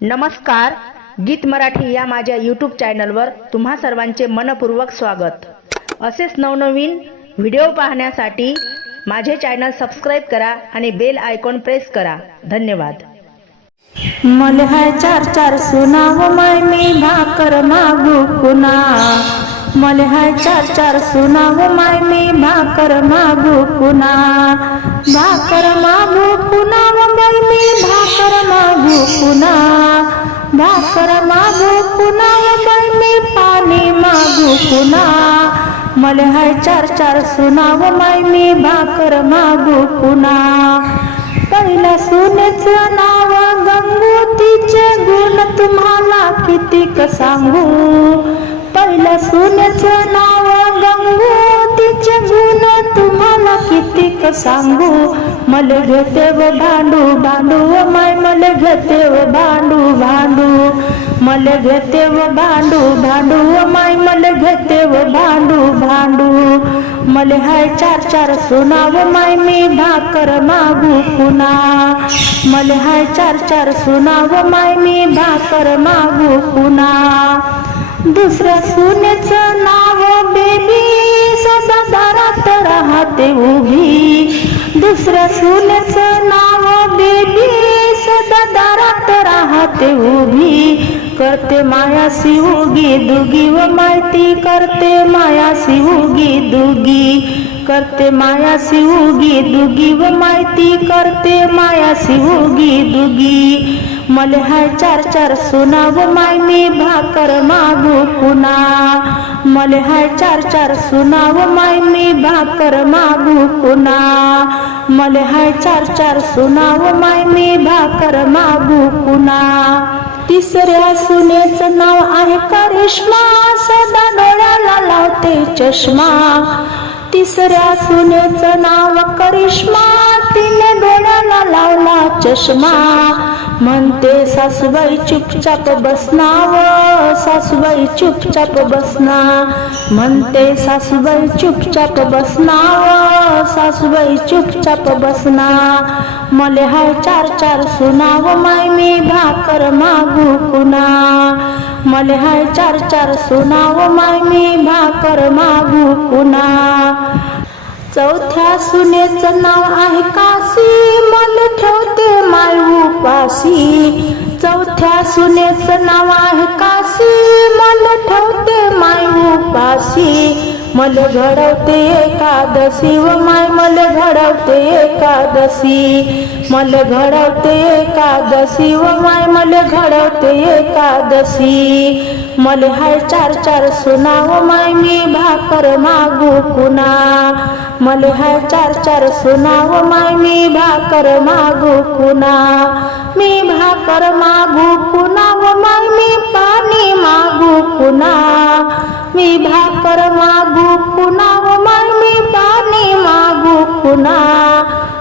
नमस्कार गीत मराठी या माझ्या यूट्यूब चॅनलवर तुम्हा सर्वांचे मनपूर्वक स्वागत. असेच नवनवीन व्हिडिओ पाहण्यासाठी माझे चॅनल सबस्क्राईब करा आणि बेल आयकॉन प्रेस करा. धन्यवाद. मले हाय चार चार सुनाव माय मी भाकर मागू कुणा? मले हाय चार चार सुनाव माय मी भाकर मागू पुन्हा भाकर मागू पुन्हा मले हाय चार चार सुनाव माय मी भाकर मागू पुन्हा पहिल्या सुनेचं नाव गंगोतीचे गुण तुम्हाला कितीक सांगू? पहिल्या सुनेच नाव गंगू गुण तुम्हाला कितीक सांगू? मले घेते व भांडू भांडू व माय मले घेते व भांडू भांडू. मले घेते व भांडू भांडू माय मले घेते व भांडू भांडू. मले हाय चार चार सुनाव माय मी भाकर मागू पुन्हा. मले हाय चार चार सुनाव माय मी भाकर मागू पुन्हा. दुसऱ्या सुनेचं नाव बेबी सदा दारात राहते उभी. दुसऱ्या सुनेचं नाव बेबी सदा दारात राहते उभी. करते मायासी उगी दुगी व माहिती करते मायासी उगी दुगी. करते मायासी उगी दुगी व माहिती करते मायासी उगी दुगी. मले हाय चार चार सुनाव माय मी भाकर मागू पुन्हा मले हाय चार चार सुनाव माय मी भाकर मागू पुन्हा मले हाय चार चार सुनाव माय मी भाकर मागू पुन्हा तिसऱ्या सुनेचं नाव आहे करिश्मा. सदा डोळ्याला लावते चष्मा. तिसऱ्या सुनेचं नाव करिश्मा. तिने डोळ्याला लावला चष्मा. म्हणते सासूबाई चुपचाप बसनाव सासूबाई चुपचाप बसना. म्हणते सासूबाई चुपचाप बसनाव सासूबाई चुपचाप बसना. मले हाय चार चार सुनाव माय मी भाकर मागू कुणा मले हाय चार चार सुनाव माय मी भाकर मागू कुणा चौथ्या सुनेचं नाव आहे काशी. मला ठेवते माय चौथ्या सुनेच नाव आहे काशी. मला ठेवते माय उपाशी. मला घडवते एकादशी व माय मला घडवते एकादशी. मला घडवते एकादशी व माय मला घडवते एकादशी. मले हाय चार चार सुनाव माय मी भाकर मागू कुणा. मले हाय चार चार सुनाव माय मी भाकर मागू कुणा. मी भाकर मागू पुन्हा व माय मी पाणी मागू पुन्हा. मी भाकर मागू पुन्हा व माय मी पाणी मागू पुन्हा.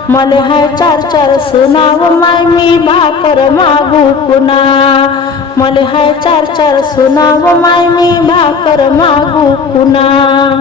मले हाय चार चार सुनाव माय मी भाकर मागू पुन्हा. मले हाय चार चार सुनाव माय मी भाकर मागू पुन्हा.